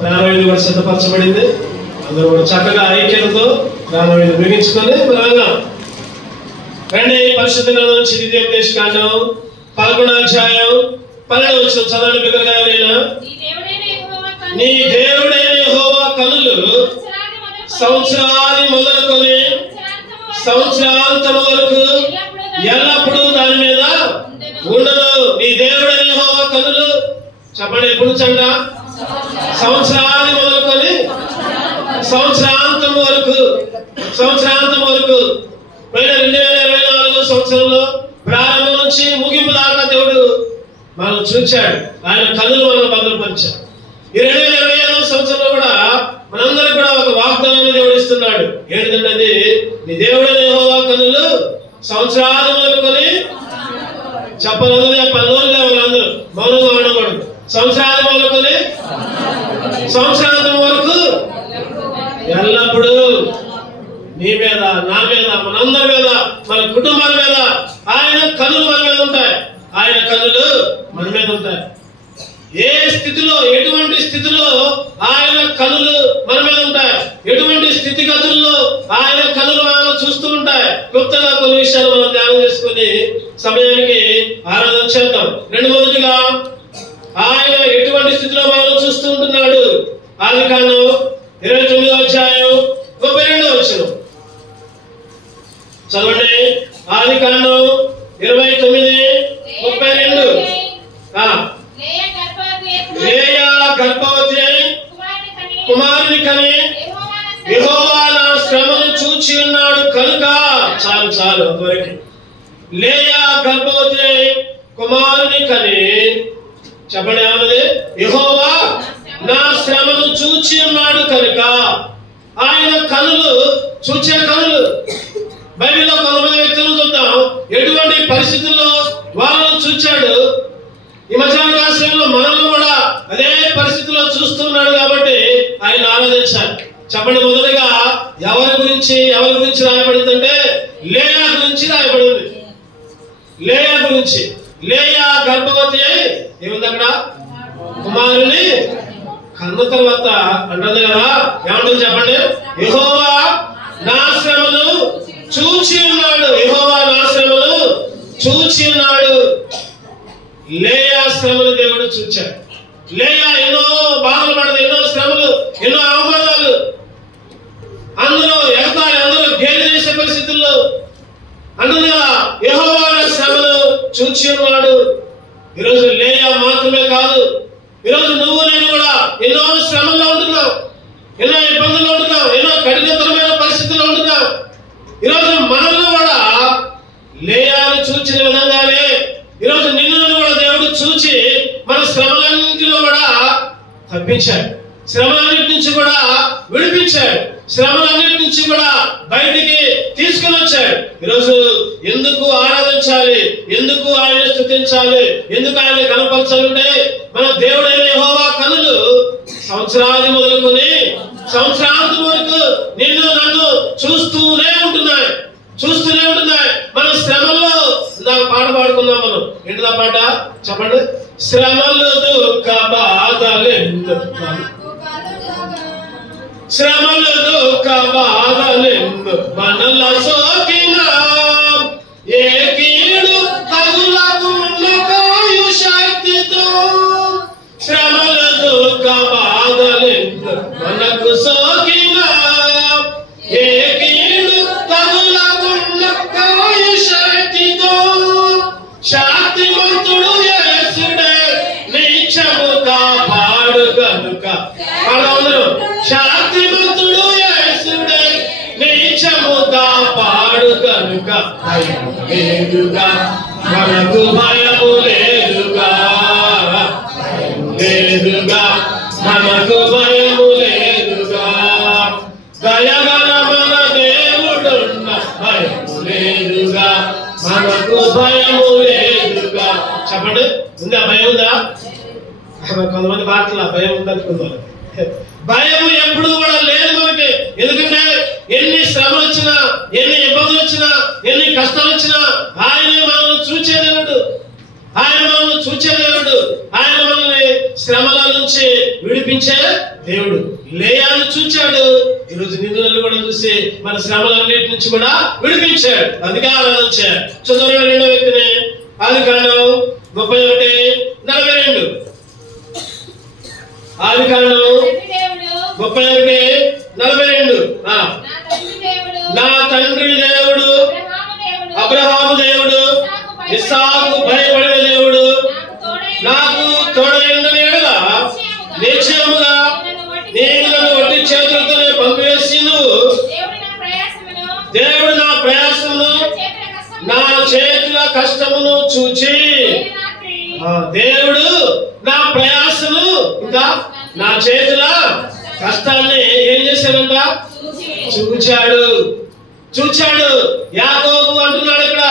ప్రాణాయుధి కూడా సిద్ధపరచబడింది. అందరూ కూడా చక్కగా ఐక్యతతో ప్రాణాయుధి ముగించుకొని వెళ్దాం. రండి, పరిశుద్ధ గ్రంథం నుంచి ద్వితీయోపదేశకాండం 11వ అధ్యాయం 12వ వచనం చదవండి బిగ్గరగా. ఎవరైనా నీ దేవుడైన యెహోవా కనులు సంవత్సరాది మొదలుకొని సంవత్సరాంతం వరకు ఎల్లప్పుడూ దాని మీద ఉండదు. నీ దేవుడైన యెహోవా కనులు చెప్పండి ఎప్పుడు చండ సంవత్సరాది మొదలుకొని సంవత్సరాంతం వరకు 2024 సంవత్సరంలో ప్రారంభం నుంచి ముగింపు దాకా దేవుడు మనం చూచాడు. ఆయన కన్నులు మనం భద్రపరిచాడు. ఈ 2025 సంవత్సరంలో కూడా మనందరికి కూడా ఒక వాగ్దానాన్ని దేవుడు ఇస్తున్నాడు. ఏంటంటే అది నీ దేవుడైన యెహోవా కన్నులు సంవత్సరాలు మొదలుకొని చెప్పాలందరూ వాళ్ళందరూ మౌనంగా ఉండకూడదు. సంవత్సరాలు మొదలుకొని సంవత్సరాంతం వరకు ఎల్లప్పుడూ నీ మీద, నా మీద, మనందరి మీద, మన కుటుంబాల మీద ఆయన కన్నులు మన మీద ఉంటాయి. ఆయన కన్నులు మన మీద ఉంటాయి. ఏ స్థితిలో, ఎటువంటి స్థితిలో ఆయన కన్నులు మన మీద ఉంటాయి. ఎటువంటి స్థితిగతుల్లో ఆయన కన్నులు మనం చూస్తూ ఉంటాయి. క్లుప్తంగా కొన్ని విషయాలు మనం ధ్యానం చేసుకుని సమయానికి ఆరాధన చేద్దాం. మొదటిగా ఆయన ఎటువంటి స్థితిలో మనం చూస్తూ ఉంటున్నాడు. ఆదికాండం 29వ అధ్యాయం 32వ వచనం చదవండి. ఆదికాండం 29:32. లేయా గర్భవతి అయి కుమారుని కని యెహోవా నా శ్రమను చూచి ఉన్నాడు కనుక. చాలు అంతవరకు. లేయా గర్భవతి అయి కుమారుని కని చెప్పండి ఏమన్నది? యెహోవా నా శ్రమను చూచి ఉన్నాడు కనుక. ఆయన కనులు చూచే కనులు. బైబిల్లో కొంతమంది వ్యక్తులు చూద్దాం, ఎటువంటి పరిస్థితుల్లో వాళ్ళను చూచాడు. ఈ మధ్యాహ్న కాలంలో మనల్ని కూడా అదే పరిస్థితిలో చూస్తున్నాడు కాబట్టి ఆయన ఆరాధించాలి. చెప్పండి మొదటగా ఎవరి గురించి రాయబడిందంటే లేయా గురించి రాయబడింది. లేయా గురించి. లేయా గర్భవతి అయి ఏముంది అక్కడ? కుమారుని కన్న తర్వాత అంటుంది కదా, ఏమంటుంది చెప్పండి? యెహోవా నా శ్రమను చూచి ఉన్నాడు. యెహోవా నా శ్రమను చూచి ఉన్నాడు. లేయా శ్రమలు దేవుడు చూచాడు. లేయా ఎన్నో బాధలు పడదు, ఎన్నో శ్రమలు, ఎన్నో అవమానాలు, అందరూ ఎగతాళి, అందరూ గేలి చేసే పరిస్థితుల్లో అందులో యెహోవా నా శ్రమను చూచి ఉన్నాడు. ఈరోజు లేయా మాత్రమే కాదు, ఈరోజు నువ్వు నేను కూడా ఎన్నో శ్రమల్లో ఉంటున్నావు, ఎన్నో ఇబ్బందుల్లో ఉంటున్నావు, ఎన్నో కఠినతరమైన పరిస్థితుల్లో ఉంటున్నావు. ఈరోజు మనల్ని కూడా లేయాను చూచిన విధంగానే ఈరోజు నిన్ను కూడా దేవుడు చూచి మన శ్రమలన్నింటిలో కూడా తప్పించాడు. శ్రమలన్నిటి నుంచి కూడా విడిపించాడు. శ్రమలన్నిటి నుంచి కూడా బయటికి తీసుకుని వచ్చాడు. ఈరోజు ఎందుకు ఆరాధించాలి, ఎందుకు ఆయన స్తుతించాలి, ఎందుకు ఆయన కనపరచాలంటే మన దేవుడైన యెహోవా కన్నులు సంవత్సరాది మొదలుకొని సంవత్సరాంతం వరకు నిన్ను నన్ను చూస్తూనే ఉంటున్నాయి. మన శ్రమల్లో ఇందాక పాట పాడుకుందాం మనం. ఏంటిదా పాట చెప్పండి? శ్రమలు దుఃఖ బాధలెందు మనల సోకిన ఏ కీడు తగులకున్న కాయు శక్తితో. శ్రమల దుఃఖ బాధలెందు మనకు సోకిన ఏ కీడు తగులకున్న కాయు శక్తితో. శక్తిమంతుడు యేసుడే నిత్యము కాపాడు గనుక. శక్తిమంతుడు యేసుడే నిత్యము కాపాడు గనుక. లేదుగా మనకు భయము లేదుగా, మనకు భయము లేదుగా. దయగల మన దేవుడున్న భయము లేదుగా, మనకు భయము లేదుగా. చెప్పండి, ఉందా భయం? ఉందా? కొంతమంది మాటలు భయం ఉందనుకుందాం. భయం ఎప్పుడు కూడా లేదు మనకి. ఎందుకంటే ఎన్ని శ్రమలు వచ్చినా, ఎన్ని ఇబ్బందులు వచ్చినా, ఎన్ని కష్టాలు వచ్చినా ఆయనే మనల్ని చూచే దేవుడు. ఆయన మనల్ని చూచే దేవుడు, ఆయన మనల్ని శ్రమల నుంచి విడిపించే దేవుడు. లేయాను చూచాడు, ఈరోజు నిన్ను కూడా చూసి మన శ్రమలన్నిటి నుంచి కూడా విడిపించాడు. అందుకే ఆరాధించాడు. చదువు రెండో వ్యక్తిని ఆదికాండం 31:42. ఆదికాండం 31:42. నా తండ్రి దేవుడు అబ్రహాము దేవుడు, ఇస్సాకు భయపడిన దేవుడు, నాకు తోడైందని ఎడల నిశ్చయముగా నేను నన్ను వట్టి చేతులతోనే పంపివేసి దేవుడు నా ప్రయాసమును నా చేతుల కష్టమును చూచి, దేవుడు నా ప్రయాసము ఇంకా నా చేతుల కష్టాన్ని ఏం చేశాడంట? చూచాడు. యాకోబు అంటున్నాడు ఇక్కడ,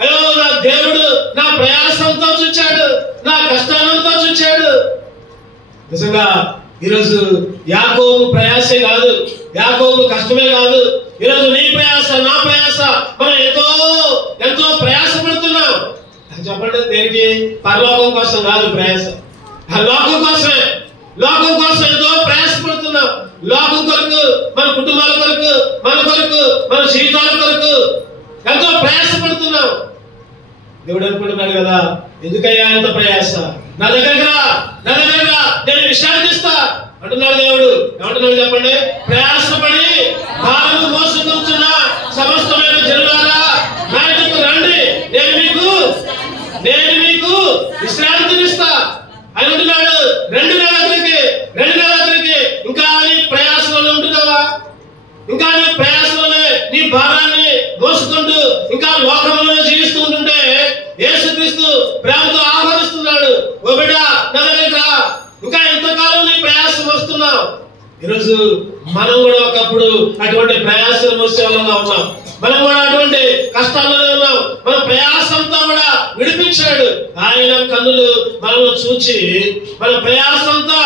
అయ్యో నా దేవుడు నా ప్రయాసంతో చూచాడు, నా కష్టానంతో చూచాడు. నిజంగా ఈరోజు యాకోబు ప్రయాసే కాదు, యాకోబు కష్టమే కాదు, ఈరోజు నీ ప్రయాస నా ప్రయాస, మనం ఎంతో ప్రయాసపడుతున్నాం. చెప్పండి, దేనికి? పరలోకం కోసం కాదు ప్రయాస, లోకం కోసమే. లోకం కోసం ఎంతో ప్రయాసపడుతున్నాం. లోకం కొరకు, మన కుటుంబాల కొరకు, మన కొరకు, మన జీవితాల కొరకు ఎంతో ప్రయాసపడుతున్నాం. దేవుడు అనుకుంటున్నాడు కదా, ఎందుకయ్యా ఎంత ప్రయాస? నా దగ్గర నేను విశ్రాంతిస్తా అంటున్నాడు దేవుడు. ఏమంటున్నాడు చెప్పండి? ప్రయాసపడి భారము మోసుకొంచున్న సమస్తమైన జనులారా నా యొద్దకు రండి, నేను మీకు విశ్రాంతినిస్తా అని అంటున్నాడు. 2 నెలలకి ఇంకా నీ ప్రయాసంలో ఉంటున్నావా? ఇంకా నీ ప్రయాసంలోనే నీ భారాన్ని మోసుకుంటూ ఇంకా లోకంలోనే జీవిస్తూ ఉంటుంటే యేసుక్రీస్తు ప్రేమతో ఆహ్వానిస్తున్నాడు, ఓ బిడ్డ నా దగ్గరికి రా. ఇంకా ఎంతకాలం నీ ప్రయాసం వస్తున్నావు? ఈరోజు మనం కూడా ఒకప్పుడు అటువంటి ప్రయాసం మోసే వాళ్ళగా ఉన్నాం. మనం కూడా అటువంటి కష్టాల్లోనే ఉన్నాం. మన ప్రయాసంతో కూడా విడిపించాడు. ఆయన కన్నులు మనల్ని చూచి, మన ప్రయాసంతో,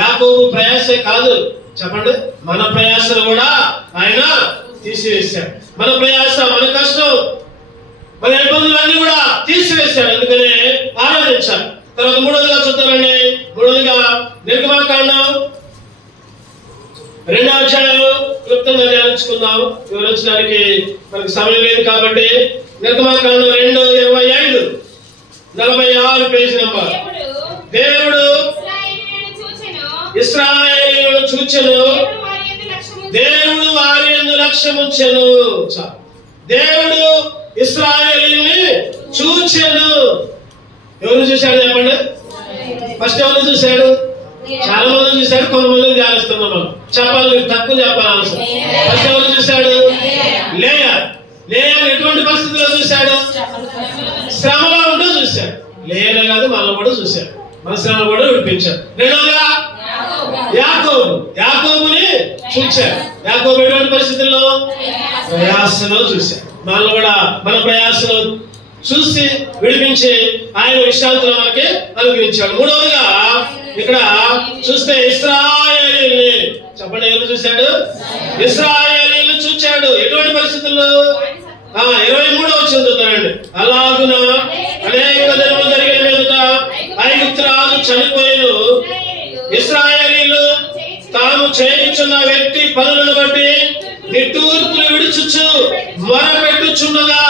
యాకోబు ప్రయాసే కాదు చెప్పండి, మన ప్రయాసను కూడా ఆయన తీసివేశాడు. మన ప్రయాస, మన కష్టం, మన ఇబ్బందులన్నీ కూడా తీసివేశాడు. అందుకనే ఆరాధించాలి. తర్వాత మూడోదిగా చూద్దామండి. మూడోదిగా నిర్గమాకాండం 2వ అధ్యాయం క్లుప్తంగా ధ్యానించుకుందాం. వివరించడానికి మనకు సమయం లేదు కాబట్టి నిర్గమాకాండం 2:25-46 పేజీ నంబర్. దేవుడు ఇశ్రాయేలీయులను చూచెను, దేవుడు వారి యందు లక్ష్యముంచెను. దేవుడు ఇశ్రాయేలీయుల్ని చూచెను. ఎవరు చూశాడు చెప్పండి? ఫస్ట్ ఎవరు చూశాడు? చాలా మంది చూశాడు, కొంతమంది ధ్యానిస్తున్నాం. మనం చెప్పాలి, తక్కువ చెప్పాలి. ఫస్ట్ ఎవరు చూశాడు? లేయా ఎటువంటి పరిస్థితుల్లో చూశాడు? శ్రమలో ఉంటూ చూశాడు. లేయా కాదు, మనం కూడా చూశాడు. మన శ్రమ కూడా విడిపించాడు. రెండోగా యాకోబుని చూశాడు. యాకోబు ఎటువంటి పరిస్థితుల్లో? ప్రయాసలో చూశాడు. మనల్ని కూడా మన ప్రయాసలో చూసి విడిపించి ఆయన విశ్రాంతిలో మనకి అనుగ్రహించాడు. మూడవదిగా ఇక్కడ చూస్తే ఇశ్రాయేలీయుల్ని చెప్పండి, ఎవరు చూశాడు? ఇశ్రాయేలీయుల్ని చూచాడు. ఎటువంటి పరిస్థితుల్లో? 23వ వచనం చూద్దామండి. అలాగున అనేక దినములు జరిగిన మీదట ఐగుప్తు రాజు చనిపోయిను. ఇశ్రాయేలీయులు తాము చేయుచున్న వ్యక్తి పనులను బట్టి నిట్టూర్పులు విడుచుచు మొరపెట్టుచుండగా,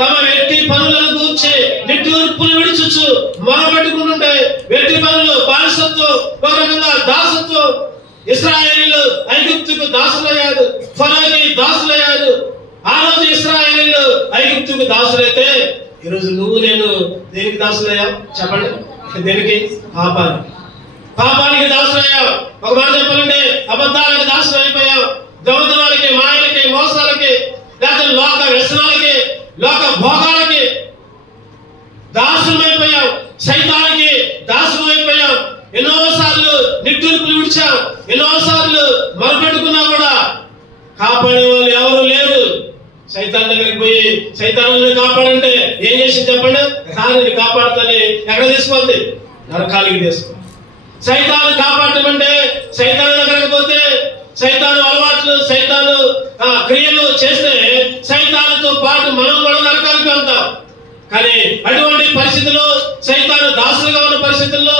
తమ వ్యక్తి పనులను గూర్చి నిట్టూర్పులు విడుచుచు మొరపెట్టుకుంటుంటే, వ్యక్తి పనులు బానిసత్వం, ఒక రకంగా దాసత్వం. ఇశ్రాయేలీయులు ఐగుప్తుకు దాసులయ్యారు, ఫరోకి దాసులయ్యారు. ఆ రోజు ఇశ్రాయేలీయులు ఐగుప్తుకు దాసులైతే, ఈరోజు నువ్వు నేను దేనికి దాసులయ్యావు చెప్పండి? దేనికి? పాపానికి దాసులయ్యావు. ఒక మాట చెప్పాలంటే అబద్ధాలకు దాసులు అయిపోయావు. దొంగతనాలకి, మాయలకి, మోసాలకి, లేకపోతే లోక వ్యసనాలకి, లోక భోగాలకి దాసులమైపోయాం. సైతానికి దాసులమైపోయాం. ఎన్నోసార్లు నిట్టూర్పులు విడిచాం, ఎన్నోసార్లు మొరపెట్టుకున్నా కూడా కాపాడే వాళ్ళు ఎవరు లేరు. సైతాన్ దగ్గరికి పోయి సైతాన్ని కాపాడంటే ఏం చేసి చెప్పండి? దానిని కాపాడుతాని ఎక్కడ తీసుకుంది? నరకాలికి తీసుకుంది. సైతాన్ని కాపాడటం అంటే సైతాన్ దగ్గరికి పోతే సైతాను అలవాట్లు, సైతాను క్రియలు చేస్తే సైతానుతో పాటు మనం కూడా నరకాలికి వెళ్తాం. కానీ అటువంటి పరిస్థితుల్లో, సైతాను దాసులుగా ఉన్న పరిస్థితుల్లో,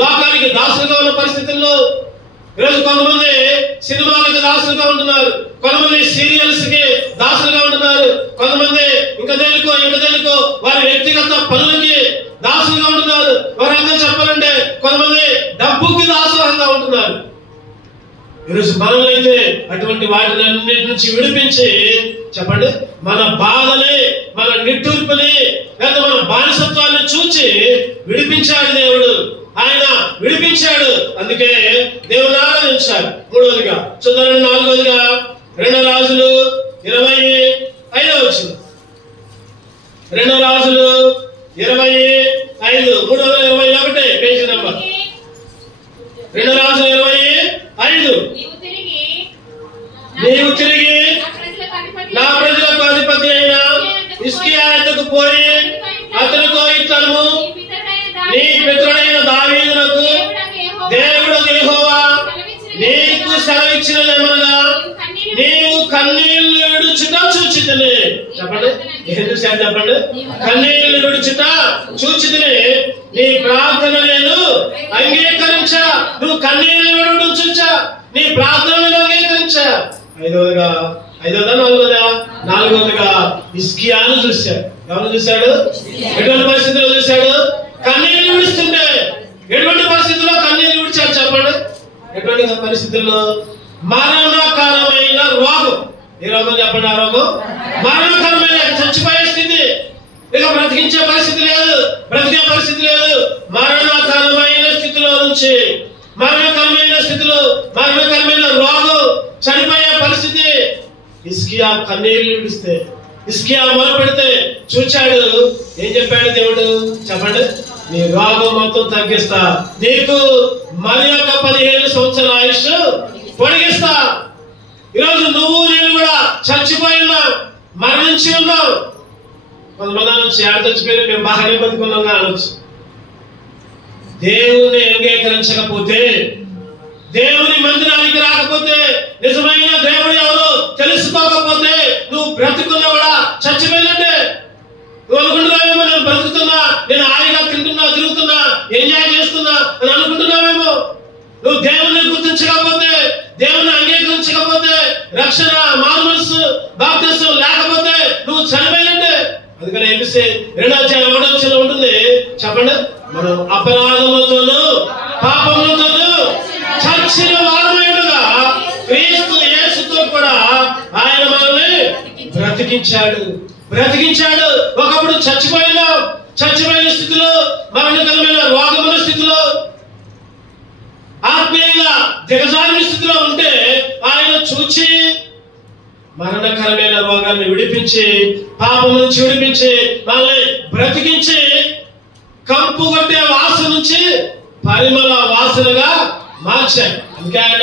లోకానికి దాసులుగా ఉన్న పరిస్థితుల్లో ఈరోజు కొంతమంది సినిమాలకు దాసులుగా ఉంటున్నారు, కొంతమంది సీరియల్స్ కి దాసులుగా ఉంటున్నారు, కొంతమంది ఇంకా దేనికో వారి వ్యక్తిగత పనులకి దాసులుగా ఉంటున్నారు. వారంతా చెప్పాలంటే కొంతమంది డబ్బుకి దాసోహంగా ఉంటున్నారు. ఈరోజు మనల్ని అటువంటి వాటిని అన్నిటి నుంచి విడిపించి చెప్పండి, మన బాధని, మన నిట్టూర్పుని, లేదా మన బానిసత్వాన్ని చూచి విడిపించాడు దేవుడు. ఆయన విడిపించాడు, అందుకే దేవుని ఆరాధించాలి. మూడవదిగా చూద్దాం, నాలుగవదిగా 2 రాజులు 25వ వచనం. 2 రాజులు 25, 321 పేజీ నంబర్. 2 రాజులు 25. నీవు తిరిగి నా ప్రజలకు అధిపతి అయిన హిజ్కియా యొద్దకు పోయి అతనితో ఇట్లను, నీ పితరుడైన దావీదునకు దేవుడు యెహోవా నీకు సెలవిచ్చినదేమనగా, నీవు కన్నీళ్లు విడుచుట చూచితిని. చెప్పండి, ఏం చూశారు చెప్పండి? కన్నీళ్లు విడుచుట చూచితిని, నీ ప్రార్థన నేను అంగీకరించా. నువ్వు కన్నీళ్లు విడవడం చూచా, నీ ప్రార్థన నేను అంగీకరించా. నాలుగవదిగా హిజ్కియాను చూశాడు. ఎవరు చూశాడు? ఎటువంటి పరిస్థితుల్లో చూశాడు? కన్నీళ్లు విడుస్తుంటే. ఎటువంటి పరిస్థితుల్లో కన్నీళ్లు విడిచాడు చెప్పండి? ఎటువంటి పరిస్థితుల్లో? మరణకరమైన రోగం. ఏ రోగం చెప్పండి? ఆ రోగం మరణకరమైన, చచ్చిపోయే స్థితి, ఇక బ్రతికించే పరిస్థితి లేదు, బ్రతికే పరిస్థితి లేదు. మరణకరమైన స్థితిలో నుంచి, మరణకరమైన రోగం, చనిపోయే పరిస్థితి. హిజ్కియా కన్నీళ్లు విడిస్తే, హిజ్కియా మొరపెడితే చూచాడు. ఏం చెప్పాడు దేవుడు చెప్పండి? నీ రోగం మొత్తం తగ్గిస్తా, నీకు మరి 15 సంవత్సరాల ఆయుష్ పొడిగిస్తా. ఈరోజు నువ్వు నేను కూడా చచ్చిపోయి ఉన్నావు, మరణించి ఉన్నావు. కొంతమంది అనొచ్చు, చచ్చిపోయి మేము బాగానే బతుకున్నాం అనొచ్చు. దేవుణ్ణి అంగీకరించకపోతే, దేవుని మందిరానికి రాకపోతే, నిజమైన దేవుడు ఎవరో తెలుసుకోకపోతే నువ్వు బ్రతుకున్నా కూడా చచ్చిపోయినట్టే. నువ్వు అనుకుంటున్నావేమో నేను బ్రతుకుతున్నా, నేను హాయిగా తింటున్నా, తిరుగుతున్నా, ఎంజాయ్ చేస్తున్నా అని అనుకుంటున్నావేమో. నువ్వు దేవుణ్ణి గుర్తించకపోతే, దేవుణ్ణి అంగీకరించకపోతే, రక్షణ, మారుమనస్సు, బాప్తిసం లేకపోతే నువ్వు చనిపోయినట్టే. అందుకని ఎపిసి 2:1 ఉంటుంది చెప్పండి, మనం అపరాధములతోనూ పాపములతోనూ చచ్చిన వారమైనగా క్రీస్తు యేసుతో కూడా ఆయన మనల్ని బ్రతికించాడు. ఒకప్పుడు చచ్చిపోయిన స్థితిలో, మరణకరమైన రోగముల స్థితిలో, ఆత్మీయంగా దిగజారిన స్థితిలో ఉంటే ఆయన చూచి మరణకరమైన రోగాన్ని విడిపించి, పాపం నుంచి విడిపించి, మనల్ని బ్రతికించి, కంపు కొట్టే వాసన నుంచి పరిమళ వాసనగా మార్చాడు. అందుకే ఆయన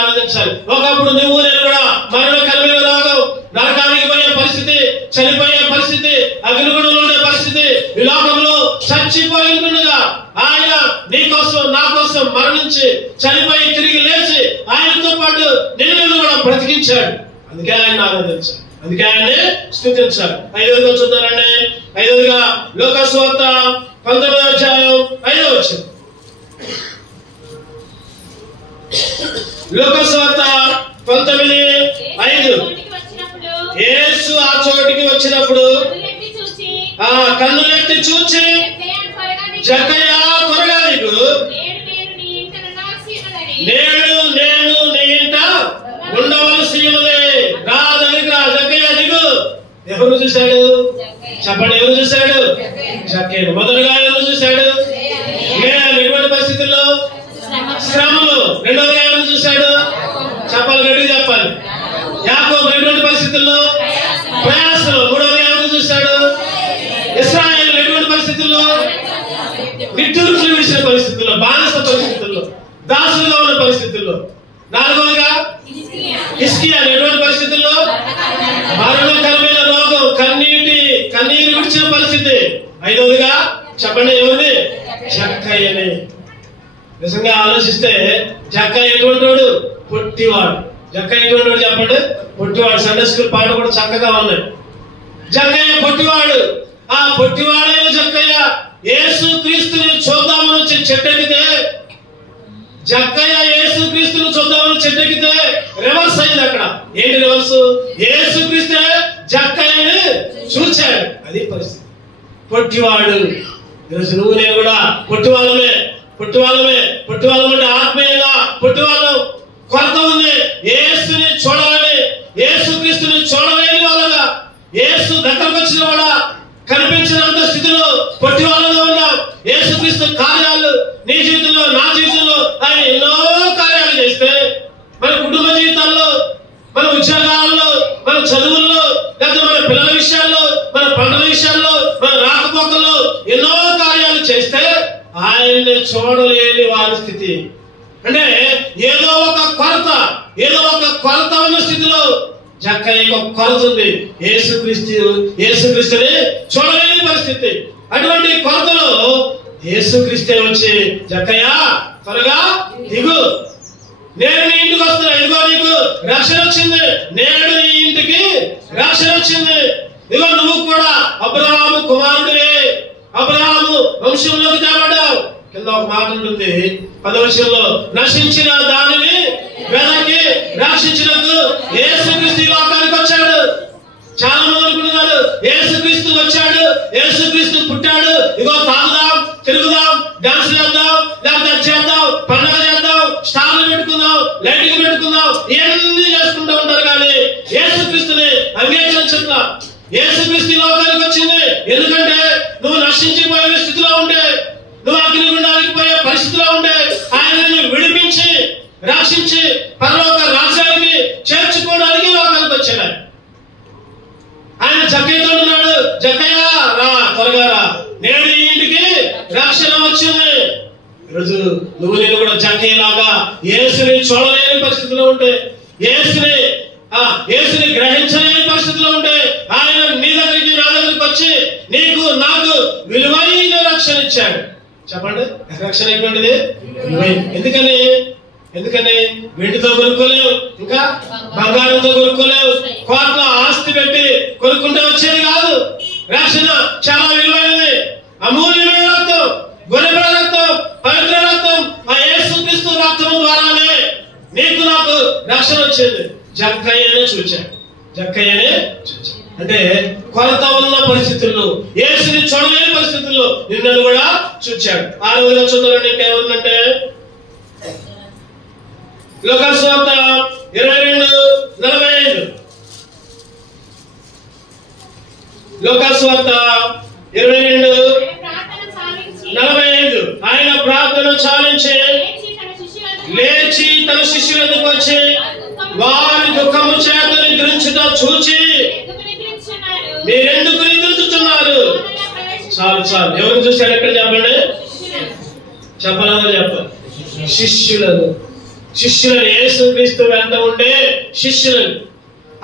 ఆరాధించాలి. ఒకప్పుడు నువ్వు నేను కూడా మరణకరమైన రోగం, నరకానికి పోయే పరిస్థితి, చనిపోయే పరిస్థితి, అగ్నిగుణంలో ఉండే పరిస్థితి, ఈ లోకంలో చచ్చిపోయి ఉంటుండగా ఆయన నీ కోసం, నా కోసం మరణించి, చనిపోయి తిరిగి లేచి ఆయనతో పాటు నిన్ను కూడా బ్రతికించాడు. అందుకే ఆయన ఆరాధించాలి, అందుకే ఆయన్ని స్తుతించాలి. 5వదిగా చూద్దానండి. 5వదిగా లూకా సువార్త 19:5. లూకా సువార్త 19:5. యేసు ఆ చోటికి వచ్చినప్పుడు కన్నులెత్తి చూచి, జక్కయ్య త్వరగా దిగు, నేడు నేను నీ ఇంట ఉండవలసి ఉన్నది. రా జక్కయ్య దిగు. ఎవరు చూశాడు చెప్పండి? ఎవరు చూశాడు? జక్కయ్య. మొదలుగా ఎవరు చూశాడు? ఎటువంటి పరిస్థితుల్లో? శ్రమలు. రెండవదిగా ఎవరు చూశాడు? చెప్పాలి, గట్టిగా చెప్పాలి. యాకోబు ఎటువంటి పరిస్థితుల్లో? ప్రయాసలు. మూడవదిగా ఎవరు చూశాడు? ఇశ్రాయేలు ఎటువంటి పరిస్థితుల్లో? నిట్టూర్పులు విడిచిన పరిస్థితుల్లో, బానిస పరిస్థితుల్లో, దాసులుగా ఉన్న పరిస్థితుల్లో. నాలుగవదిగా హిజ్కియా ఎటువంటి పరిస్థితుల్లో? మరణకరమైన రోగం, కన్నీరు విడిచిన పరిస్థితి. 5వదిగా చెప్పండి, ఎవరిది? జక్కయ్యని. నిజంగా ఆలోచిస్తే జక్కయ్య ఎటువంటి వాడు? పొట్టివాడు. జక్కయ్య ఎటువంటి వాడు చెప్పండి? పొట్టివాడు. సండే స్కూల్ పాట కూడా చక్కగా ఉన్నాయి. జక్కయ్య పొట్టివాడు. ఆ పొట్టివాడైన జక్కయ్య యేసు క్రీస్తుని చూద్దామని వచ్చి చెట్టెక్కితే, జక్కయ్య యేసు క్రీస్తుని చూద్దామని చెట్టెక్కితే రివర్స్ అయింది. అక్కడ ఏంటి రివర్స్? యేసు క్రీస్తే జక్కయ్యని చూచాడు. అది పరిస్థితి. పొట్టివాడు. ఈరోజు నువ్వు నేను కూడా పొట్టివాళ్ళమే. పొట్టివాళ్ళమంటే ఆత్మీయంగా పొట్టివాళ్ళం. కొరత ఉంది. యేసుని చూడాలని, యేసు క్రీస్తుని చూడలేని వాళ్ళగా, యేసు దగ్గరకు వచ్చిన కూడా కనిపించినంత స్థితిలో పొట్టి వాళ్ళలో ఉన్నాం. యేసుక్రీస్తు కార్యాలు నీ జీవితంలో, నా జీవితంలో ఆయన ఎన్నో కార్యాలు చేస్తే, మన కుటుంబ జీవితాల్లో, మన ఉద్యోగాల్లో, మన చదువుల్లో, లేదా మన పిల్లల విషయాల్లో, మన పంటల విషయాల్లో, మన రాకపోకల్లో ఎన్నో కార్యాలు చేస్తే ఆయన్ని చూడలేని వారి స్థితి. అంటే ఏదో ఒక కొరత ఉన్న స్థితిలో జక్కయ్యకు కొరత ఉంది. యేసుక్రీస్తుని చూడలేని పరిస్థితి. అటువంటి కొరతలో యేసుక్రీస్తే వచ్చి, జక్కయ్య త్వరగా దిగు, నేను నీ ఇంటికి వస్తున్నా, ఇదిగో నీకు రక్షణ వచ్చింది, నేడు నీ ఇంటికి రక్షణ వచ్చింది, ఇదిగో నువ్వు కూడా అబ్రహాము కుమారుడివే, అబ్రహాము వంశంలోకి తేబడ్డావు. కింద ఒక మాట ఉంటుంది 10వ వచనంలో, నశించిన దానిని వెనక్కి రక్షించినకు యేసుక్రీస్తు ఈ లోకానికి వచ్చాడు. చాలా మంది అనుకుంటున్నారు యేసుక్రీస్తు వచ్చాడు, యేసుక్రీస్తు పుట్టాడు, ఇగో తాగుదాం, తిరుగుదాం, డాన్స్ చేద్దాం, లేకపోతే చేద్దాం, పండుగ చేద్దాం, స్టార్లు పెట్టుకుందాం, లైటింగ్ పెట్టుకుందాం, ఇవన్నీ చేసుకుంటూ ఉంటారు. కానీ యేసుక్రీస్తుని అంగీకరించట్లా. యేసుక్రీస్తు ఈ లోకానికి వచ్చింది ఎందుకంటే నువ్వు నశించిపోయే స్థితిలో ఉంటే, నువ్వు అగ్నిగుండానికి పోయే పరిస్థితిలో ఉంటే ఆయనని విడిపించి రక్షించి పరలోక రాజ్యానికి చేర్చుకోవడానికి లోకానికి వచ్చాడు. ఆయన జక్కయ్యతో ఉన్నాడు, జక్కయ్య రా, త్వరగా రా, నేడు ఈ ఇంటికి రక్షణ వచ్చింది. ఈరోజు నువ్వు నేను కూడా జక్కయ్యలాగా యేసుని చూడలేని పరిస్థితిలో ఉంటే, యేసుని గ్రహించలేని పరిస్థితిలో ఉంటే, ఆయన నీ దగ్గరికి, నా దగ్గరికి వచ్చి నీకు నాకు విలువైన రక్షణ ఇచ్చాడు. చెప్పండి, రక్షణ ఎటువంటిది? ఎందుకని వెండితో కొనుక్కోలేవు, ఇంకా బంగారంతో కొనుక్కోలేవు, కోట్ల ఆస్తి పెట్టి కొనుక్కుంటే వచ్చేది కాదు. రక్షణ చాలా విలువైనది, అమూల్యమైన రక్తం, గొర్రెపిల్ల రక్తం, పవిత్ర రక్తం, ఆ యేసుక్రీస్తు రక్తం ద్వారానే నీకు నాకు రక్షణ వచ్చేది. జక్కయ్యనే చూచాడు. అంటే కొరత ఉన్న పరిస్థితుల్లో, యేసుని చూడలేని పరిస్థితుల్లో నిన్ను కూడా చూచాడు. 6వ వచనంలో ఇంకేముందంటే, లూకాసు సువార్త 22:45, లూకాసు సువార్త 22:45, ఆయన ప్రార్థన చాలించి లేచి తన శిష్యుల వద్దకు వచ్చి వారి దుఃఖము చేత నిద్రించుట చూచి, మీరెందుకు నిద్రించుతున్నారు? చాలు, ఎవరిని చూశాడు? ఎక్కడ చెప్పండి, చెప్పాలని చెప్పాలి. శిష్యులను యేసుక్రీస్తు వెంట ఉండే శిష్యులను.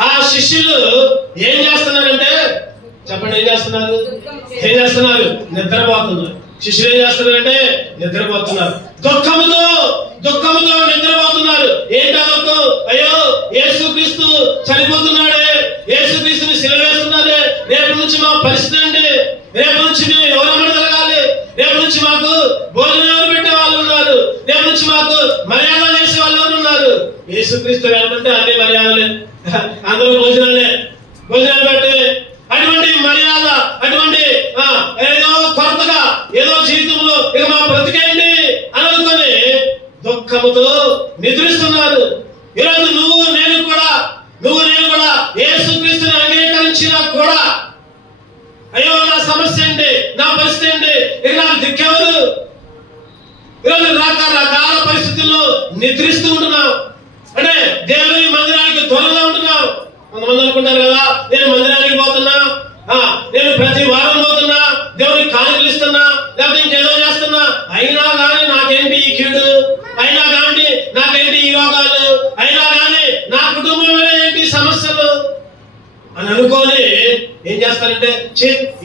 ఆ శిష్యులు ఏం చేస్తున్నారంటే, చెప్పండి, ఏం చేస్తున్నారు? నిద్రపోతున్నారు. శిష్యులు ఏం చేస్తున్నారంటే నిద్రపోతున్నారు. దుఃఖముతో నిద్రపోతున్నారు. ఏంటా దుఃఖం? అయ్యో, యేసుక్రీస్తు చనిపోతున్నాడే, యేసుక్రీస్తుని సిలువేస్తున్నారే, రేపు నుంచి మా పరిస్థితి అండి, రేపు నుంచి మేము ఎవరమ్మడి జరగాలి, రేపు నుంచి మాకు భోజనాలు పెట్టే వాళ్ళు ఉన్నారు, రేపు నుంచి మాకు మర్యాద చేసే వాళ్ళు ఎవరు ఉన్నారు? యేసుక్రీస్తు వెళ్తుంటే అన్ని మర్యాదలే, అందరూ భోజనాలు పెట్టి, అటువంటి మర్యాద, అటువంటి ఏదో కొరతగా, ఏదో జీవితంలో ఇక మా బ్రతికేంటి అని అనుకుని దుఃఖముతో నిద్రిస్తున్నారు. ఈరోజు నువ్వు నేను కూడా యేసుక్రీస్తుని అంగీకరించినా కూడా, అయ్యో నా సమస్య ఏంటి, నా పరిస్థితి ఏంటి, ఇక నాకు దిక్కెవరు? ఈరోజు రకరకాల పరిస్థితుల్లో నిద్రిస్తూ ఉంటున్నావు. అంటే దేవుని మందిరానికి దూరంగా ఉంటున్నావు. కొంతమంది అనుకుంటారు కదా, నేను మందిరానికి పోతున్నా, నేను ప్రతి వారం పోతున్నా, దేవునికి కానుకలు ఇస్తున్నా, లేకపోతే ఇంకేదో చేస్తున్నా, అయినా కానీ నాకేంటి ఈ కీడు, అయినా కానీ నాకేంటి ఈ రోగాలు, అయినా కానీ నా కుటుంబంలో ఏంటి సమస్యలు అని అనుకోని ఏం చేస్తారంటే,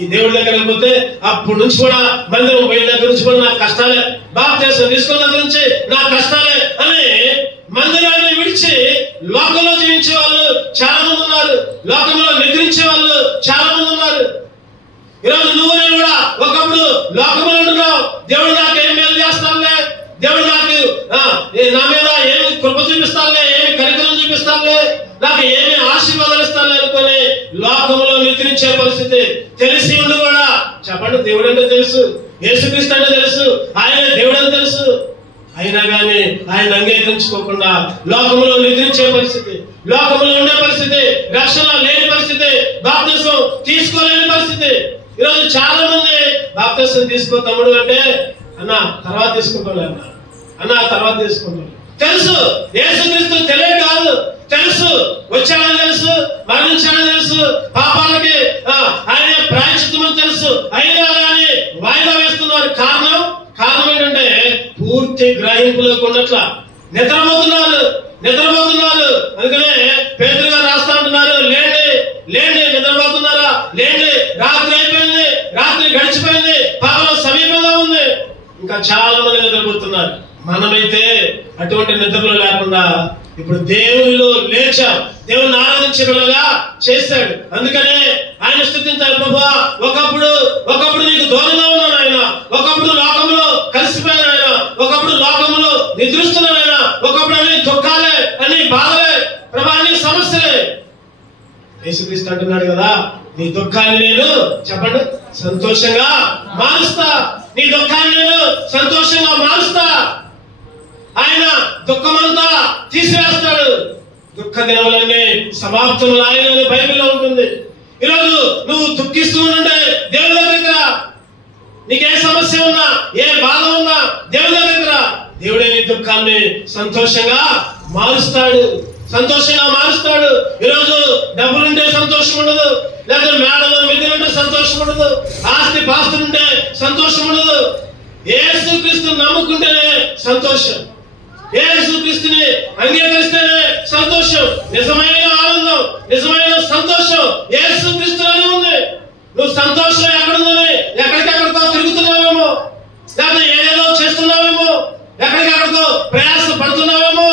ఈ దేవుడి దగ్గరికి పోతే అప్పటి నుంచి కూడా మందిరం పోయిన దగ్గర నుంచి కూడా నాకు కష్టాలే, బాప్తిస్మం తీసుకున్న దగ్గర నుంచి నా కష్టాలే అని మందిరాన్ని విడిచి లోకంలో అతిశయించే వాళ్ళు చాలా మంది ఉన్నారు. లోకంలో నిద్రించే వాళ్ళు చాలా మంది ఉన్నారు. ఈరోజు నువ్వు నేను కూడా ఒకప్పుడు లోకంలో ఉంటున్నావు. దేవుడు నాకు ఏం మేలు చేస్తానులే, దేవుడు నాకు నా మీద ఏమి కృప చూపిస్తానులే, ఏమి కరికరం చూపిస్తానులే, నాకు ఏమి ఆశీర్వాదాలు ఇస్తానులే అనుకుని లోకంలో నిద్రించే పరిస్థితి. తెలిసి ఉండి కూడా చెప్పండి, దేవుడు అంటే తెలుసు, యేసుక్రీస్తు అంటే తెలుసు, ఆయన దేవుడు అని తెలుసు, అయినా కానీ ఆయన అంగీకరించుకోకుండా లోకంలో నిద్రించే పరిస్థితి, లోకంలో ఉండే పరిస్థితి, రక్షణ లేని పరిస్థితి, బాప్తిసం తీసుకోలేని పరిస్థితి. ఈరోజు చాలా మంది బాప్తిసం తీసుకో తమ్ముడు అంటే అన్న తర్వాత తీసుకుంటాను, అన్న తర్వాత తీసుకుంటాను. తెలుసు యేసుక్రీస్తు తెలియదు కాదు, తెలుసు వచ్చాడని తెలుసు, మరణించాడని తెలుసు, పాపాలకి ఆయన ప్రాయశ్చిత్తమని తెలుసు, అయినా కానీ వాయిదా వేస్తున్నారు. కారణం ఏంటంటే పూర్తి గ్రహింపులోకి ఉన్నట్ల నిద్రపోతున్నారు. అందుకనే పేతురు గారు రాస్తా ఉంటున్నారు, లేండి నిద్రపోతున్నారా, లేండి రాత్రి అయిపోయింది, రాత్రి గడిచిపోయింది, పగలు సమీపంగా ఉంది. ఇంకా చాలా మంది నిద్రపోతున్నారు. మనమైతే అటువంటి నిద్రలో లేకుండా ఇప్పుడు దేవునిలో లేచాం, దేవుని ఆరాధించగలగా చేశాడు. అందుకనే ఆయన స్తుతించాలి. ప్రభువా ఒకప్పుడు నీకు దూరంగా ఉన్నాను ఆయన, ఒకప్పుడు లోకంలో కలిసిపోయాను ఆయన, ఒకప్పుడు లోకంలో నిద్రిస్తున్నాను ఆయన, ఒకప్పుడు అన్ని దుఃఖాలే, అన్ని బాధలే, ప్రభా అన్ని సమస్యలే. యేసుక్రీస్తు అంటున్నాడు కదా, నీ దుఃఖాన్ని నేను చెప్పండి సంతోషంగా మారుస్తా, నీ దుఃఖాన్ని నేను సంతోషంగా మారుస్తా. ఆయన దుఃఖమంతా తీసివేస్తాడు. దుఃఖ దినములన్నీ సమాప్తములు ఆయన బైబిల్లో ఉంటుంది. ఈరోజు నువ్వు దుఃఖిస్తూ ఉంటే దేవుని దగ్గరికి రా. నీకే సమస్య ఉన్నా, ఏ బాధ ఉన్నా దేవుని దగ్గరికి రా. దేవుడే నీ దుఃఖాన్ని సంతోషంగా మారుస్తాడు. ఈరోజు డబ్బులుంటే సంతోషం ఉండదు, లేదా మేడలో మిగిలింటే సంతోషం ఉండదు, ఆస్తి పాస్తులుంటే సంతోషం ఉండదు. యేసుక్రీస్తు నమ్ముకుంటేనే సంతోషం, యేసుక్రీస్తుని అంగీకరిస్తేనే సంతోషం. నిజమైన ఆనందం, నిజమైన సంతోషం యేసుక్రీస్తులోనే ఉంది. నువ్వు సంతోషం ఎక్కడుందని ఎక్కడికెక్కడికో తిరుగుతున్నావేమో, లేదా ఏదేదో చేస్తున్నావేమో, ఎక్కడికెక్కడికో ప్రయాస పడుతున్నావేమో.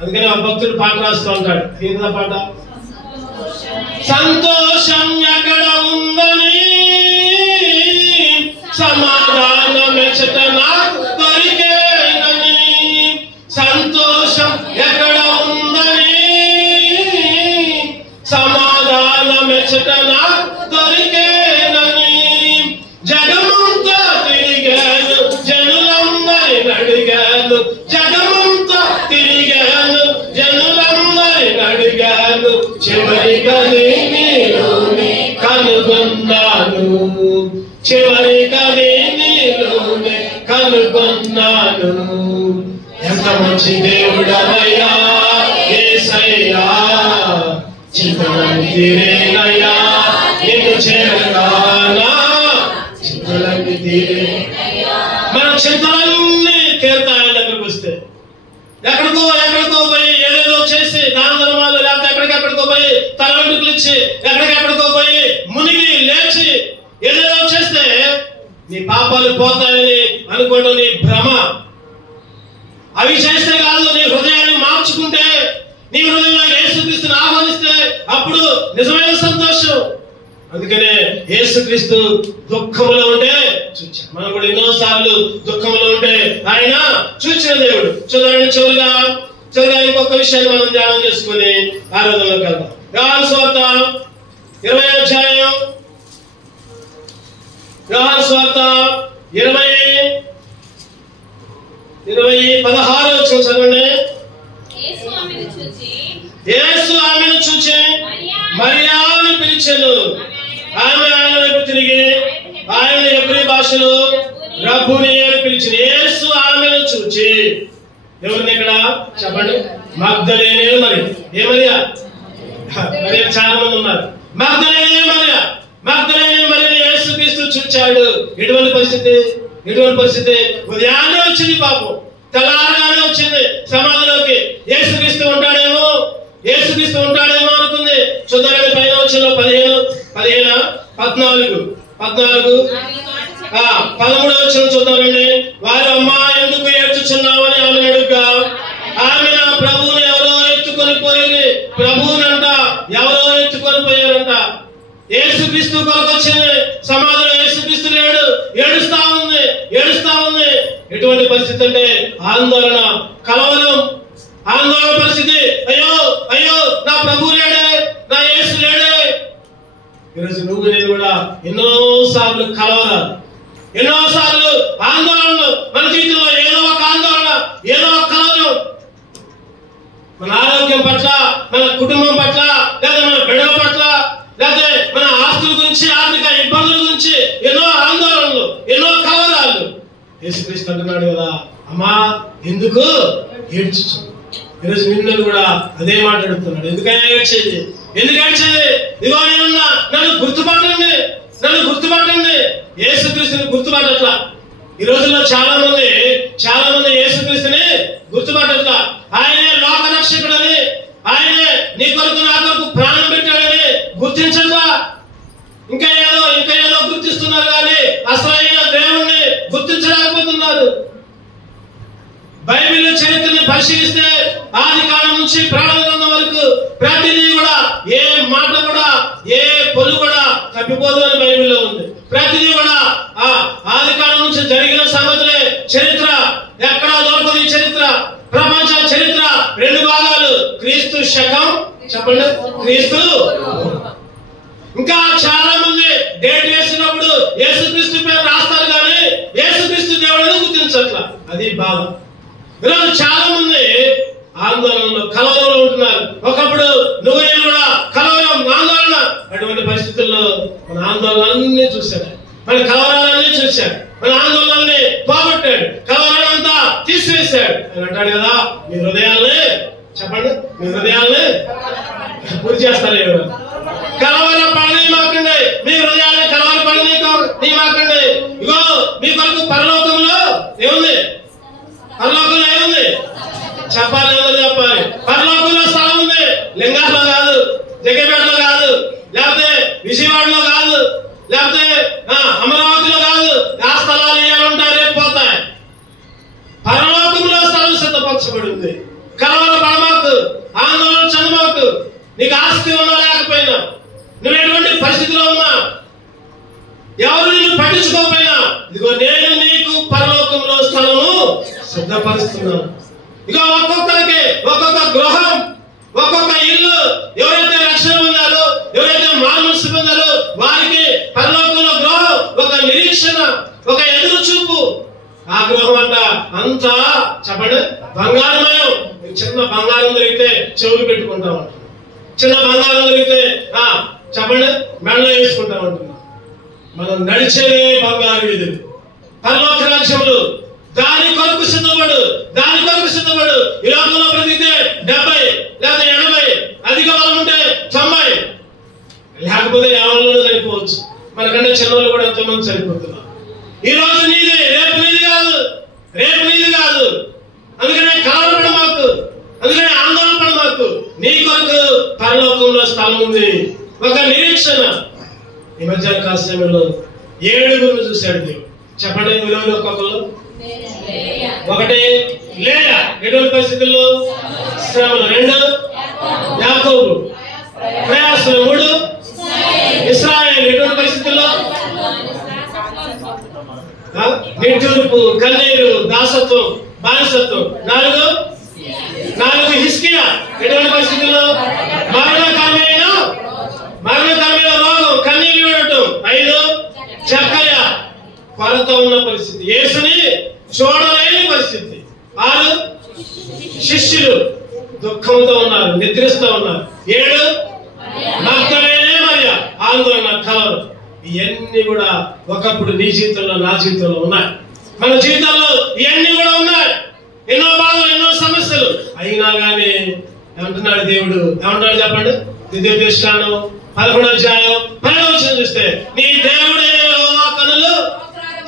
అందుకని ఆ భక్తుడు పాట రాస్తూ ఉంటాడు. ఏందా పాట? సంతోషం ఎక్కడ ఉందని సమాధానం ఎచ్చట నాకు దొరికేనని, సంతోషం ఎక్కడ ఉందని సమాధానం ఎచ్చట నాకు దొరికేనని, జగమంతా తిరిగాను జనులందరిని అడిగాను, జగమంతా తిరిగాను జనులందరిని అడిగాను, చివరిగా నీలోనే కనుగొన్నాను, చివరిగా నీలోనే కనుగొన్నాను. ఎంత మంచి దేవుడవయ్యా యేసయ్యా, చింతలన్నీ తీరేనయ్యా నిన్ను చేరగానా, చింతలన్నీ తీరే. మన చింతలన్నీ తీరుతాయని దగ్గరకు వస్తే, ఎక్కడికో పోయి ఏదేదో చేసి దాన ధర్మాలు, లేకపోతే ఎక్కడికెక్కడికో పోయి తల వెంట్రుకలు ఇచ్చి, ఎక్కడికెక్కడికో పోయి మునిగి లేచి ఏదేదో చేస్తే నీ పాపాలు పోతాయని అనుకోవడం నీ భ్రమ. అవి చేస్తే కాదు, నీ హృదయాన్ని మార్చుకుంటే, నీ హృదయంలో యేసుక్రీస్తుని ఆహ్వానిస్తే అప్పుడు నిజమైన సంతోషం. అందుకనే యేసుక్రీస్తు దుఃఖంలో ఉంటే చూచాడు. మనం కూడా ఎన్నో సార్లు దుఃఖంలో ఉంటే ఆయన చూచిన దేవుడు. చూడండి, చివరిగా ఇంకొక విషయాన్ని మనం ధ్యానం చేసుకుని ఆరాధనలోకి వెళ్దాం. యోహాను సువార్త 20వ అధ్యాయం, యోహాను సువార్త 20:16 వచ్చిన చదవండి. యేసు ఆమెను చూచి మరియా అని పిలిచెను. ఆమె ఆయన వైపు తిరిగి ఆయన హెబ్రీ భాషలో రబ్బుని అని పిలిచింది. యేసు ఆమెను చూచి, ఎవరిని ఇక్కడ చెప్పండి? మగ్దలేనే మరి. ఏ మరియా? మరి చాలా మంది ఉన్నారు. మగ్దలేనే మరియ యేసుక్రీస్తు చూచాడు. ఎటువంటి పరిస్థితి? ఉదయాన్నే వచ్చింది పాపం, తెల్లారగానే వచ్చింది సమాధిలోకి. యేసుక్రీస్తు ఉంటాడేమో అనుకుంది. చూద్దామండి పైన వచ్చిన 14 13 వచ్చిన చూద్దామండి. వారు అమ్మా ఎందుకు ఏడ్చుచున్నావని ఆమె అడుగుగా, ఆమె నా ప్రభువుని ఎవరో ఎత్తుకొని పోయి యేసుక్రీస్తు కొరకు వచ్చిన సమాధిలో యేసుక్రీస్తు లేడు, ఏడుస్తా ఉంది. ఎటువంటి పరిస్థితి అంటే ఆందోళన, కలవరం, ఆందోళన పరిస్థితి. అయ్యో అయ్యో నా ప్రభు లేడే, నా యేసు లేడే. ఈరోజు నువ్వు నేను కూడా ఎన్నోసార్లు కలవరాలు, ఎన్నోసార్లు ఆందోళనలు. మన జీవితంలో ఏదో ఒక ఆందోళన, ఏదో ఒక కలవరం. మన ఆరోగ్యం పట్ల, మన కుటుంబం పట్ల, లేదా మన బిడ్డల పట్ల, లేదా మన ఆస్తుల గురించి, ఆర్థిక ఇబ్బందుల గురించి ఎన్నో ఆందోళనలు, ఎన్నో కలవరాలు. యేసుక్రీస్తు అంటున్నాడు కదా, అమ్మా ఎందుకు ఏడ్చుచు. ఈరోజు నిన్ను కూడా అదే మాట్లాడుతున్నాడు. ఎందుకైనా ఏడ్చేది, ఎందుకు ఏడ్చేది? ఇదిగో నేనున్నా, నన్ను గుర్తుపట్టండి, నన్ను గుర్తుపట్టండి. యేసుక్రీస్తుని గుర్తుపట్టట్లా. ఈ రోజుల్లో చాలా మంది యేసుక్రీస్తుని గుర్తుపట్టట్లా. ఆయనే లోక రక్షకుడని, ఆయనే నీ కొరకు నా కొరకు ప్రాణం పెట్టాడని గుర్తించట్లా. ఇంకా ఏదో గుర్తిస్తున్నారు కానీ అసలైన దేవుణ్ణి గుర్తించలేకపోతున్నారు. బైబిల్ చరిత్రని పరిశీలిస్తే ఆది కాలం నుంచి ప్రకటన గ్రంథం వరకు ప్రతిదీ కూడా, ఏ మాట కూడా, ఏ పొల్లు కూడా తప్పిపోదు అని బైబిల్లో ఉంది. ప్రతిదీ కూడా ఆది కాలం నుంచి జరిగిన సంగతులే చరిత్ర. ఎక్కడా దొరకదు ఈ చరిత్ర. ప్రపంచ చరిత్ర 2 భాగాలు, క్రీస్తు శకం, చెప్పండి, క్రీస్తు. ఇంకా చాలా మంది డేట్ వేసినప్పుడు యేసుక్రీస్తు పేరు రాస్తారు కానీ యేసుక్రీస్తు దేవుడిని గుర్తించట్లా. అది బాధ. ఈరోజు చాలా మంది ఆందోళనలో, కలవరంలో ఉంటున్నారు. ఒకప్పుడు నువ్వు నేను కూడా కలవరం, ఆందోళన. అటువంటి పరిస్థితుల్లో మన ఆందోళనలన్నీ చూశాడు, మన కలవరాలన్నీ చూశాడు, మన ఆందోళనల్ని పోగొట్టాడు, కలవరాలంతా తీసివేశాడు. అని అంటాడు కదా, మీ హృదయాల్ని, చెప్పండి, మీ హృదయాల్ని పూర్తి చేస్తారు. ఎవరు కలవర పడని మాకండి, మీ హృదయాన్ని కలవర పడని మాకండి. ఇగో మీ కొరకు పరలోకంలో ఏముంది? పరలోకంలో ఏముంది? చెప్పాలి, చెప్పాలి. పరలోకంలో స్థలం ఉంది. లింగాల్లో కాదు, జగ్గపేటలో కాదు, లేకపోతే విజయవాడలో కాదు, లేకపోతే అమరావతిలో కాదు. ఆ స్థలాలు ఏమంటారు, రేపు పోతాయి. పరలోకంలో స్థలం సిద్ధపరచబడింది. కలవర పడమాకు, ఆందోళన చెందమాకు. నీకు ఆస్తి ఉన్నా లేకపోయినా, నువ్వు ఎటువంటి పరిస్థితిలో ఉన్నా, ఎవరు నిన్ను పట్టించుకోకపోయినా, ఇదిగో నేను నీకు పరలోకంలో స్థలము సిద్ధపరుస్తున్నాను. ఇక ఒక్కొక్కరికి ఒక్కొక్క గృహం, ఒక్కొక్క ఇల్లు. ఎవరైతే రక్షణ పొందారో, ఎవరైతే మానసు పొందారో వారికి పరలోకంలో గృహం, ఒక నిరీక్షణ, ఒక ఎదురు చూపు. ఆ గృహం అంతా చెప్పండి బంగారమయం. చిన్న బంగారం దొరికితే చెవులు పెట్టుకుంటాం అంటున్నా, చిన్న బంగారం దొరికితే చెప్పండి మెడలో వేసుకుంటాం అంటున్నా. మనం నడిచేదే బంగారు వీధులు, పరలోక రాజ్యములు. దాని కొరకు సిద్ధపడు, దాని కొరకు సిద్ధపడు. ఈ లోకంలో బ్రతికితే 70 లేదా 80, అధిక బలం ఉంటే 90, లేకపోతే 50 సరిపోవచ్చు. మనకంటే చిన్నవాళ్ళు కూడా ఎంతోమంది సరిపోతున్నారు. ఈ రోజు నీది, రేపు నీది కాదు, రేపు నీది కాదు. అందుకనే కలవరపడ మాకు, అందుకనే ఆందోళన పడ మాకు. నీ కొరకు పరలోకంలో స్థలం ఉంది, ఒక నిరీక్షణ. ఈ మధ్యాహ్న కాల సమయంలో 7 చూశాడు దేవుడు. చెప్పండి విలువలు ఒక్కొక్కరు. 1 లేయా, ఎటువంటి పరిస్థితుల్లో? శ్రమలు. 2 యాకోబు, ప్రయాసలు. 3 ఇశ్రాయేలు, ఎటువంటి పరిస్థితుల్లో? నిట్టూర్పు, కన్నీరు, దాసత్వం, బానిసత్వం. 4 హిజ్కియా, ఎటువంటి పరిస్థితుల్లో? మరణకరమైన రోగం, కన్నీరు విడటం. 5 జక్కయ్య, కొరత ఉన్న పరిస్థితి, యేసుని చూడలేని పరిస్థితి. 6 శిష్యులు దుఃఖంతో ఉన్నారు, నిద్రిస్తూ ఉన్నారు. 7 మగ్దలేనే మరియ, ఆందోళన, కలవరం. ఇవన్నీ కూడా ఒకప్పుడు నీ జీవితంలో, నా జీవితంలో ఉన్నాయి. మన జీవితంలో ఇవన్నీ కూడా ఉన్నాయి. ఎన్నో బాధలు, ఎన్నో సమస్యలు. అయినా కానీ ఏమంటున్నాడు దేవుడు? ఏమంటాడు చెప్పండి. ద్వితీయోపదేశకాండం 11వ అధ్యాయం 12వ వచనం చూస్తే, నీ దేవుడే యెహోవా కనులు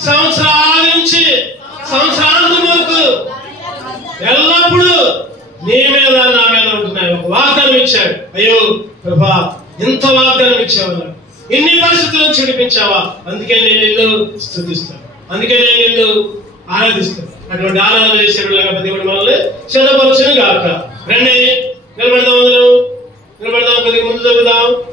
సంవత్సరాల నుంచి సంవత్సరాంతం వరకు ఎల్లప్పుడూ నీ మీద, నా మీద ఉంటున్నాయి. ఒక వాగ్దానం ఇచ్చాడు. అయ్యో ప్రభా, ఎంత వాగ్దానం ఇచ్చావు, ఇన్ని పరిస్థితులను చిడిపించావా, అందుకే నేను నిన్ను స్తుతిస్తాను, అందుకే నేను నిన్ను ఆరాధిస్తాను. అటువంటి ఆరాధన చేసే దేవుడు మనల్ని సిద్ధపరచును గాక. రండి నిలబడదాం, అందరం నిలబడదాం, కొద్దిగా ముందు చదువుదాం.